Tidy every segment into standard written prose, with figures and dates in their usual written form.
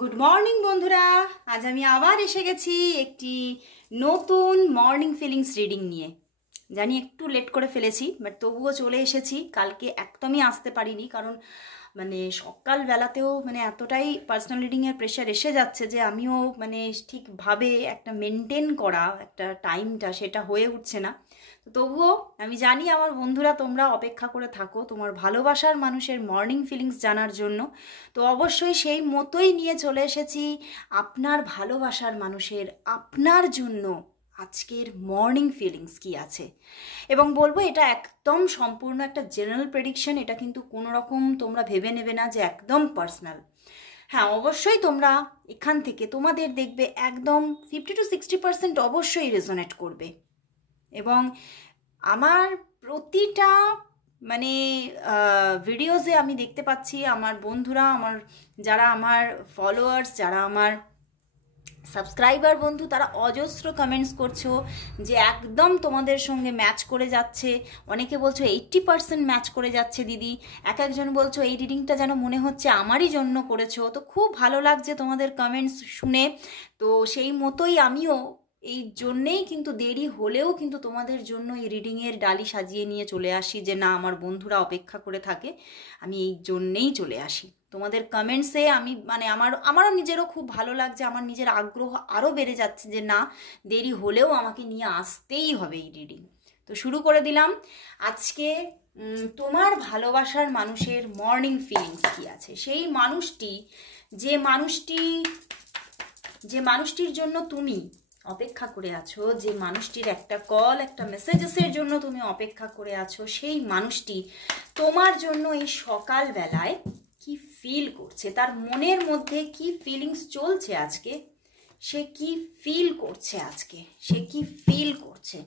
Good morning বন্ধুরা, আজ আমি আবার এসে গেছি একটি নতুন মর্নিং ফিলিংস রিডিং নিয়ে। জানি একটু লেট করে ফেলেছি, বাট তবুও চলে এসেছি। কালকে একদমই আসতে পারিনি, কারণ সকালবেলাতেও এতটাই পার্সোনাল রিডিংয়ের প্রেশার এসে যাচ্ছে যে আমিও ঠিকভাবে একটা মেনটেন করা একটা টাইমটা সেটা হয়ে উঠছে না। তো তবুও আমি জানি আমার বন্ধুরা তোমরা অপেক্ষা করে থাকো তোমার ভালোবাসার মানুষের মর্নিং ফিলিংস জানার জন্য। তো অবশ্যই সেই মতোই নিয়ে চলে এসেছি আপনার ভালোবাসার মানুষের আপনার জন্য আজকের মর্নিং ফিলিংস কি আছে। এবং বলবো এটা একদম সম্পূর্ণ একটা জেনারেল প্রেডিকশন, এটা কিন্তু কোনো রকম তোমরা ভেবে নেবে না যে একদম পার্সোনাল। হ্যাঁ, অবশ্যই তোমরা এখান থেকে তোমাদের দেখবে একদম 50-60% অবশ্যই রেজোনেট করবে। এবং আমার প্রতিটা ভিডিওসে আমি দেখতে পাচ্ছি আমার বন্ধুরা, যারা আমার ফলোয়ার্স, যারা আমার সাবস্ক্রাইবার বন্ধু, তারা অজস্র কমেন্টস করছো যে একদম তোমাদের সঙ্গে ম্যাচ করে যাচ্ছে। অনেকে বলছো 80% ম্যাচ করে যাচ্ছে দিদি, একজন বলছো এই রিডিংটা যেন মনে হচ্ছে আমারই জন্য করেছো। তো খুব ভালো লাগছে তোমাদের কমেন্টস শুনে। তো সেই মতোই আমিও এই জন্যেই কিন্তু দেরি হলেও কিন্তু তোমাদের জন্য এই রিডিংয়ের ডালি সাজিয়ে নিয়ে চলে আসি, যে না আমার বন্ধুরা অপেক্ষা করে থাকে, আমি এই জন্যেই চলে আসি। তোমাদের কমেন্টসে আমি আমারও নিজেরও খুব ভালো লাগছে, আমার নিজের আগ্রহ আরও বেড়ে যাচ্ছে যে না দেরি হলেও আমাকে নিয়ে আসতেই হবে এই রিডিং। তো শুরু করে দিলাম। আজকে তোমার ভালোবাসার মানুষের মর্নিং ফিলিংস কি আছে, সেই মানুষটি যে মানুষটির জন্য তুমি অপেক্ষা করে আছো, যে মানুষটির একটা কল একটা মেসেজেসের জন্য তুমি অপেক্ষা করে আছো, সেই মানুষটি তোমার জন্য এই সকালবেলায় কি ফিল করছে, তার মনের মধ্যে কি ফিলিংস চলছে আজকে, সে কি ফিল করছে আজকে, সে কি ফিল করছে।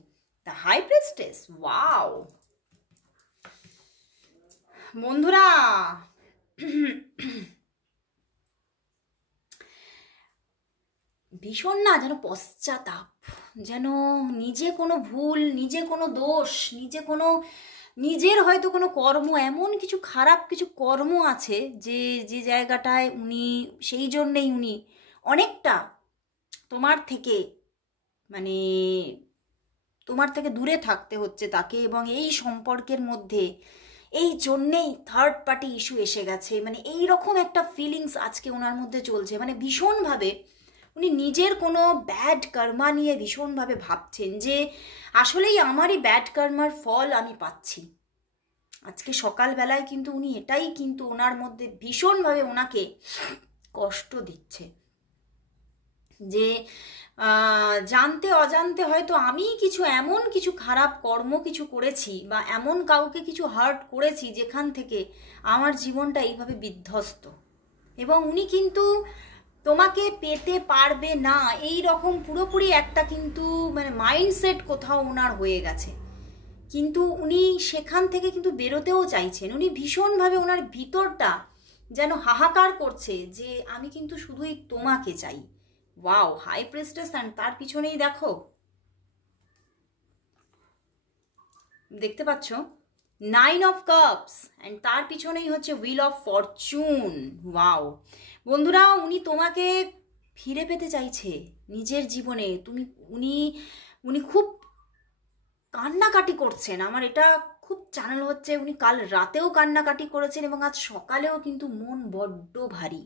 দ্য হাই প্রিস্টেস, ওয়াও বন্ধুরা, ভীষণ না যেন পশ্চাতাপ, যেন নিজে কোনো ভুল, নিজে কোনো দোষ, নিজের হয়তো কোনো কর্ম, এমন কিছু খারাপ কিছু কর্ম আছে যে যে জায়গাটায় উনি সেই জন্যেই উনি অনেকটা তোমার থেকে তোমার থেকে দূরে থাকতে হচ্ছে তাকে। এবং এই সম্পর্কের মধ্যে এই জন্যেই থার্ড পার্টি ইস্যু এসে গেছে। এই রকম একটা ফিলিংস আজকে ওনার মধ্যে চলছে। ভীষণভাবে উনি নিজের কোনো ব্যাড কর্মা নিয়ে ভীষণভাবে ভাবছেন যে আসলেই আমারই ব্যাড কর্মার ফল আমি পাচ্ছি। আজকে সকালবেলায় কিন্তু উনি এটাই কিন্তু ওনার মধ্যে ভীষণভাবে ওনাকে কষ্ট দিচ্ছে যে জানতে অজান্তে হয়তো আমি এমন কিছু খারাপ কর্ম কিছু করেছি, বা এমন কাউকে কিছু হার্ট করেছি যেখান থেকে আমার জীবনটা এইভাবে বিধ্বস্ত। এবং উনি কিন্তু তোমাকে পেতে পারবে না, এই রকম পুরোপুরি একটা কিন্তু মাইন্ডসেট কোথাও ওনার হয়ে গেছে। কিন্তু উনি সেখান থেকে কিন্তু বেরোতেও চাইছেন। উনি ভীষণভাবে ওনার ভিতরটা যেন হাহাকার করছে যে আমি কিন্তু শুধুই তোমাকে চাই। ওয়াও, হাই প্রিস্টেস, অ্যান্ড তার পিছনেই দেখো, দেখতে পাচ্ছ 9 অফ কাপস, অ্যান্ড তার পিছনেই হচ্ছে হুইল অফ ফরচুন। ওয়াও বন্ধুরা, উনি তোমাকে ফিরে পেতে চাইছে নিজের জীবনে। উনি খুব কান্নাকাটি করছেন। আমার এটা খুব চ্যানেল হচ্ছে উনি কাল রাতেও কান্নাকাটি করেছেন, এবং আজ সকালেও কিন্তু মন বড্ড ভারী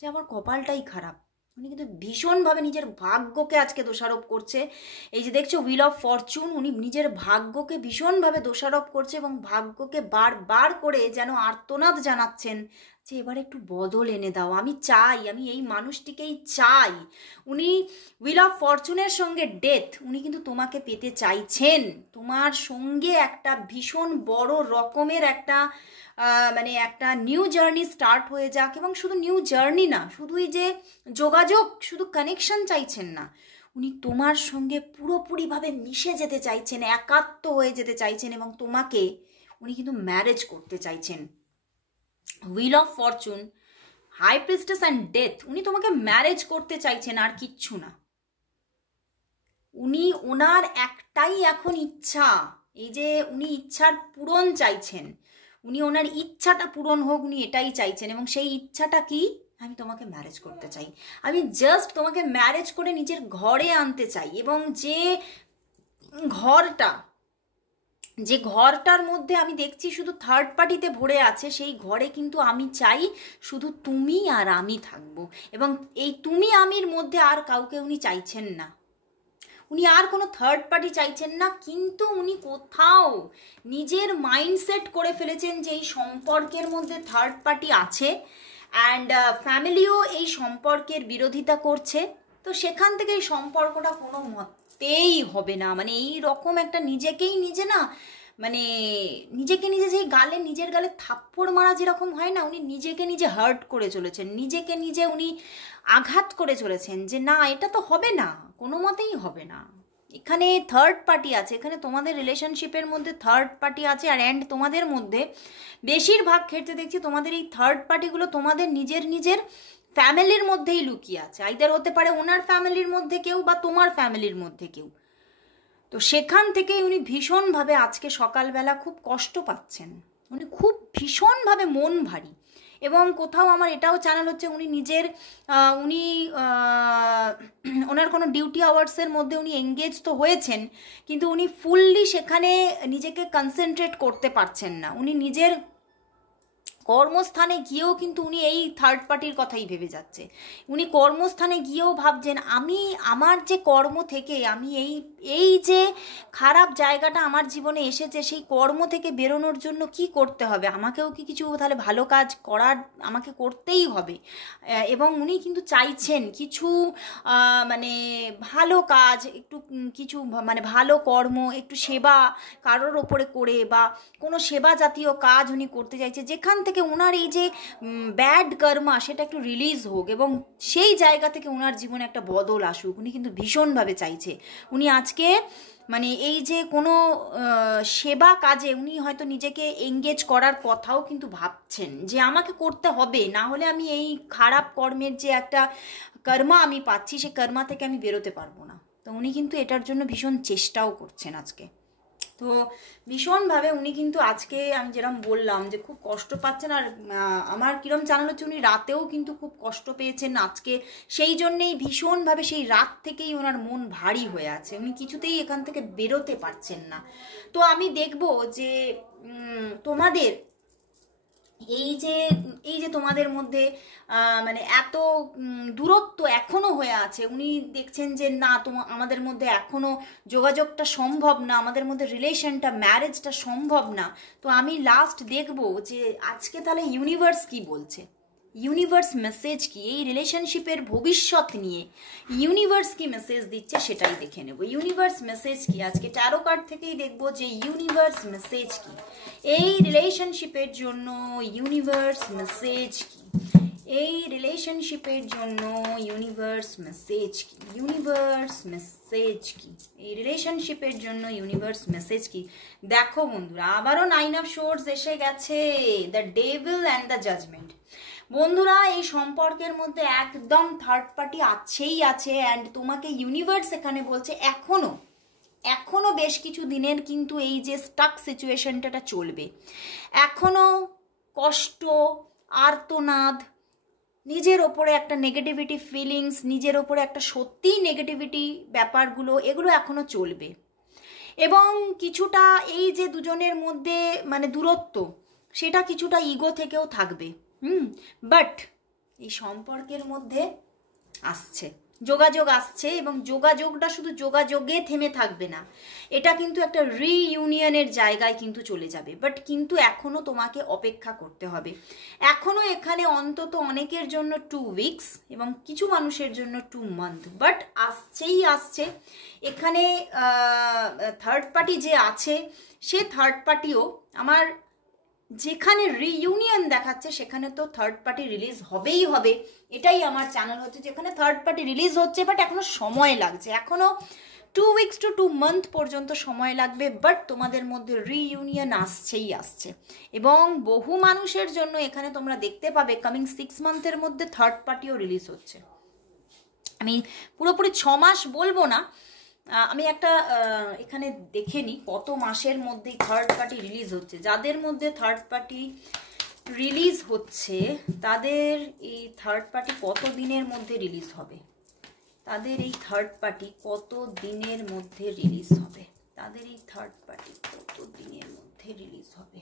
যে আমার কপালটাই খারাপ। উনি কিন্তু ভীষণভাবে নিজের ভাগ্যকে আজকে দোষারোপ করছে। এই যে দেখছো হুইল অফ ফরচুন, উনি নিজের ভাগ্যকে ভীষণভাবে দোষারোপ করছে এবং ভাগ্যকে বারবার করে যেন আর্তনাদ জানাচ্ছেন যে এবার একটু বদল এনে দাও, আমি চাই, আমি এই মানুষটিকেই চাই। উনি হুইল অফ ফরচুনের সঙ্গে ডেথ, উনি কিন্তু তোমাকে পেতে চাইছেন। তোমার সঙ্গে একটা ভীষণ বড় রকমের একটা একটা নিউ জার্নি স্টার্ট হয়ে যাক। এবং শুধু নিউ জার্নি না, শুধুই যে যোগাযোগ, শুধু কানেকশন চাইছেন না, উনি তোমার সঙ্গে পুরোপুরিভাবে মিশে যেতে চাইছেন, একাত্ম হয়ে যেতে চাইছেন, এবং তোমাকে উনি কিন্তু ম্যারেজ করতে চাইছেন। Wheel of fortune, high priestess and death, উনি তোমাকে ম্যারেজ করতে চাইছেন, আর কিচ্ছু না। উনি ওনার একটাই এখন ইচ্ছা, এই যে উনি ইচ্ছার পূরণ চাইছেন, উনি ওনার ইচ্ছাটা পূরণ হোক, উনি এটাই চাইছেন। এবং সেই ইচ্ছাটা কি? আমি তোমাকে ম্যারেজ করতে চাই, আমি জাস্ট তোমাকে ম্যারেজ করে নিজের ঘরে আনতে চাই, এবং যে ঘরটার মধ্যে আমি দেখছি শুধু থার্ড পার্টিতে ভরে আছে, সেই ঘরে কিন্তু আমি চাই শুধু তুমি আর আমি থাকবো, এবং এই তুমি আমির মধ্যে আর কাউকে উনি চাইছেন না, উনি আর কোনো থার্ড পার্টি চাইছেন না। কিন্তু উনি কোথাও নিজের মাইন্ডসেট করে ফেলেছেন যে এই সম্পর্কের মধ্যে থার্ড পার্টি আছে, অ্যান্ড ফ্যামিলিও এই সম্পর্কের বিরোধিতা করছে। তো সেখান থেকে এই সম্পর্কটা কোনো মতেই হবে না, মানে এই রকম একটা নিজেকেই নিজে না, মানে নিজেকে নিজে যেই নিজের গালে থাপ্পড় মারা যেরকম হয় না, উনি নিজেকে নিজে হার্ট করে চলেছেন, নিজেকে নিজে উনি আঘাত করে চলেছেন যে না, এটা তো হবে না, কোনো মতেই হবে না। এখানে থার্ড পার্টি আছে, এখানে তোমাদের রিলেশনশিপের মধ্যে থার্ড পার্টি আছে, আর অ্যান্ড তোমাদের মধ্যে বেশিরভাগ ক্ষেত্রে দেখছি তোমাদের এই থার্ড পার্টিগুলো তোমাদের নিজের ফ্যামিলির মধ্যেই লুকিয়ে আছে, আইদার হতে পারে ওনার ফ্যামিলির মধ্যে কেউ বা তোমার ফ্যামিলির মধ্যে কেউ। তো সেখান থেকেই উনি ভীষণভাবে আজকে সকালবেলা খুব কষ্ট পাচ্ছেন, উনি খুব ভীষণভাবে মন ভারী, এবং কোথাও আমার এটাও চ্যানেল হচ্ছে উনি ওনার কোনো ডিউটি আওয়ার্সের মধ্যে উনি এঙ্গেজ তো হয়েছেন, কিন্তু উনি ফুললি সেখানে নিজেকে কনসেন্ট্রেট করতে পারছেন না। উনি নিজের কর্মস্থানে গিয়েও কিন্তু উনি এই থার্ড পার্টির কথাই ভেবে যাচ্ছে, উনি কর্মস্থানে গিয়েও ভাবছেন আমার যে কর্ম থেকে আমি এই যে খারাপ জায়গাটা আমার জীবনে এসেছে, সেই কর্ম থেকে বেরোনোর জন্য কি করতে হবে, আমাকেও কি কিছু তাহলে ভালো কাজ আমাকে করতেই হবে, এবং উনি কিন্তু চাইছেন কিছু মানে ভালো কাজ, একটু কিছু মানে ভালো কর্ম, একটু সেবা কারোর ওপরে করে, বা কোনো সেবা জাতীয় কাজ উনি করতে চাইছে, যেখান থেকে ওনার এই যে ব্যাড কর্মা সেটা একটু রিলিজ হোক, এবং সেই জায়গা থেকে ওনার জীবনে একটা বদল আসুক, উনি কিন্তু ভীষণভাবে চাইছে। উনি আজকে মানে এই যে কোনো সেবা কাজে উনি হয়তো নিজেকে এঙ্গেজ করার কথাও কিন্তু ভাবছেন যে আমাকে করতে হবে, না হলে আমি এই খারাপ কর্মের যে একটা কর্মা আমি পাচ্ছি, সেই কর্মা থেকে আমি বেরোতে পারবো না। তো উনি কিন্তু এটার জন্য ভীষণ চেষ্টাও করছেন আজকে। তো ভীষণভাবে উনি কিন্তু আজকে আমি যেরকম বললাম যে খুব কষ্ট পাচ্ছেন, আর আমার কিরম চ্যানেল হচ্ছে উনি রাতেও কিন্তু খুব কষ্ট পেয়েছেন আজকে, সেই জন্যেই ভীষণভাবে সেই রাত থেকেই ওনার মন ভারী হয়ে আছে, উনি কিছুতেই এখান থেকে বেরোতে পারছেন না। তো আমি দেখব যে তোমাদের এই যে তোমাদের মধ্যে মানে এত দূরত্ব এখনো হয়ে আছে, উনি দেখছেন যে না আমাদের মধ্যে এখনো যোগাযোগটা সম্ভব না, আমাদের মধ্যে রিলেশনটা ম্যারেজটা সম্ভব না। তো আমি লাস্ট দেখব যে আজকে তাহলে ইউনিভার্স কি বলছে, ইউনিভার্স মেসেজ কি এই রিলেশনশিপের ভবিষ্যৎ নিয়ে, ইউনিভার্স কি মেসেজ দিচ্ছে সেটাই দেখে নেব। ইউনিভার্স মেসেজ কি আজকে ট্যারো কার্ড থেকেই দেখব যে ইউনিভার্স মেসেজ কি এই রিলেশনশিপের জন্য, ইউনিভার্স মেসেজ কি এই রিলেশনশিপের জন্য, ইউনিভার্স মেসেজ কি, ইউনিভার্স মেসেজ কি এই রিলেশনশিপের জন্য, ইউনিভার্স মেসেজ কি। দেখো বন্ধুরা, আবারও 9 অফ সোর্ডস এসে গেছে, the devil and the judgement. বন্ধুরা, এই সম্পর্কের মধ্যে একদম থার্ড পার্টি আছেই আছে, অ্যান্ড তোমাকে ইউনিভার্স এখানে বলছে এখনো বেশ কিছু দিনের কিন্তু এই যে স্টাক সিচুয়েশনটা চলবে, এখনো কষ্ট, আর্তনাদ, নিজের ওপরে একটা নেগেটিভিটি ফিলিংস, নিজের ওপরে একটা সত্যিই নেগেটিভিটি ব্যাপারগুলো, এগুলো এখনো চলবে, এবং কিছুটা এই যে দুজনের মধ্যে মানে দূরত্ব, সেটা কিছুটা ইগো থেকেও থাকবে। বাট এই সম্পর্কের মধ্যে আসছে যোগাযোগ আসছে, এবং যোগাযোগটা শুধু যোগাযোগে থেমে থাকবে না, এটা কিন্তু একটা রিইউনিয়নের জায়গায় কিন্তু চলে যাবে। বাট কিন্তু এখনো তোমাকে অপেক্ষা করতে হবে, এখনো এখানে অন্তত অনেকের জন্য 2 উইকস এবং কিছু মানুষের জন্য 2 মান্থ, বাট আসছে। এখানে থার্ড পার্টি যে আছে, সে থার্ড পার্টিও আমার যেখানে রিইউনিয়ন দেখাচ্ছে সেখানে তো থার্ড পার্টি রিলিজ হবেই হবে, এটাই আমার চ্যানেল হচ্ছে যেখানে থার্ড পার্টি রিলিজ হচ্ছে, বাট এখনো সময় লাগছে, এখনো 2 উইকস টু 2 মান্থ পর্যন্ত সময় লাগবে। বাট তোমাদের মধ্যে রিইউনিয়ন আসছে, এবং বহু মানুষের জন্য এখানে তোমরা দেখতে পাবে কামিং 6 মান্থের মধ্যে থার্ড পার্টিও রিলিজ হচ্ছে। আমি পুরোপুরি 6 মাস বলবো না, আমি একটা এখানে দেখে নিই কত মাসের মধ্যে থার্ড পার্টি রিলিজ হচ্ছে। যাদের মধ্যে থার্ড পার্টি রিলিজ হচ্ছে, তাদের এই থার্ড পার্টি কত দিনের মধ্যে রিলিজ হবে, তাদের এই থার্ড পার্টি কত দিনের মধ্যে রিলিজ হবে, তাদের এই থার্ড পার্টি কত দিনের মধ্যে রিলিজ হবে,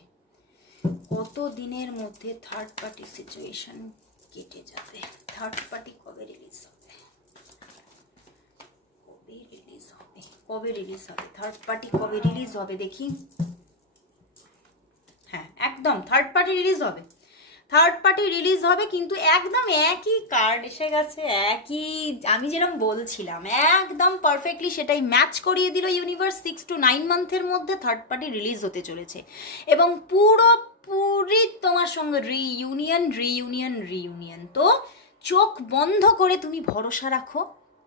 কত দিনের মধ্যে থার্ড পার্টি সিচুয়েশন কেটে যাবে, থার্ড পার্টি কবে রিলিজ হবে, কবে রিলিজ হবে, কবে রিলিজ হবে, থার্ড পার্টি কবে রিলিজ হবে দেখি। হ্যাঁ একদম থার্ড পার্টি রিলিজ হবে, থার্ড পার্টি রিলিজ হবে, কিন্তু একদম একই কার্ড এসে গেছে, একই আমি যেরকম বলছিলাম একদম পারফেক্টলি সেটাই ম্যাচ করিয়ে দিল ইউনিভার্স। 6 to 9 মান্থের মধ্যে থার্ড পার্টি রিলিজ হতে চলেছে এবং পুরোপুরি তোমার সঙ্গে রিইউনিয়ন রিইউনিয়ন রিইউনিয়ন। তো চোখ বন্ধ করে তুমি ভরসা রাখো,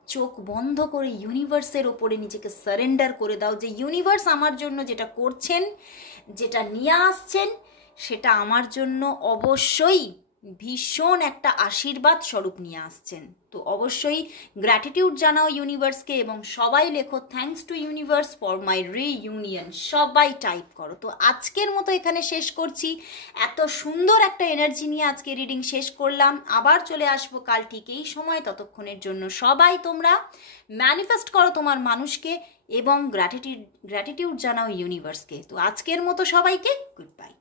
চোখ বন্ধ করে ইউনিভার্সের ওপরে নিজেকে সারেন্ডার করে দাও যে ইউনিভার্স আমার জন্য যেটা করছেন, যেটা নিয়ে আসছেন, সেটা আমার জন্য অবশ্যই ভীষণ একটা আশীর্বাদ স্বরূপ নিয়ে আসছেন। তো অবশ্যই গ্র্যাটিটিউড জানাও ইউনিভার্সকে এবং সবাই লেখো thanks to universe for my reunion, সবাই টাইপ করো। তো আজকের মতো এখানে শেষ করছি, এত সুন্দর একটা এনার্জি নিয়ে আজকে রিডিং শেষ করলাম, আবার চলে আসবো কাল ঠিক এই সময়। ততক্ষণের জন্য সবাই তোমরা ম্যানিফেস্ট করো তোমার মানুষকে এবং গ্র্যাটিটিউড জানাও ইউনিভার্সকে। তো আজকের মতো সবাইকে গুড বাই।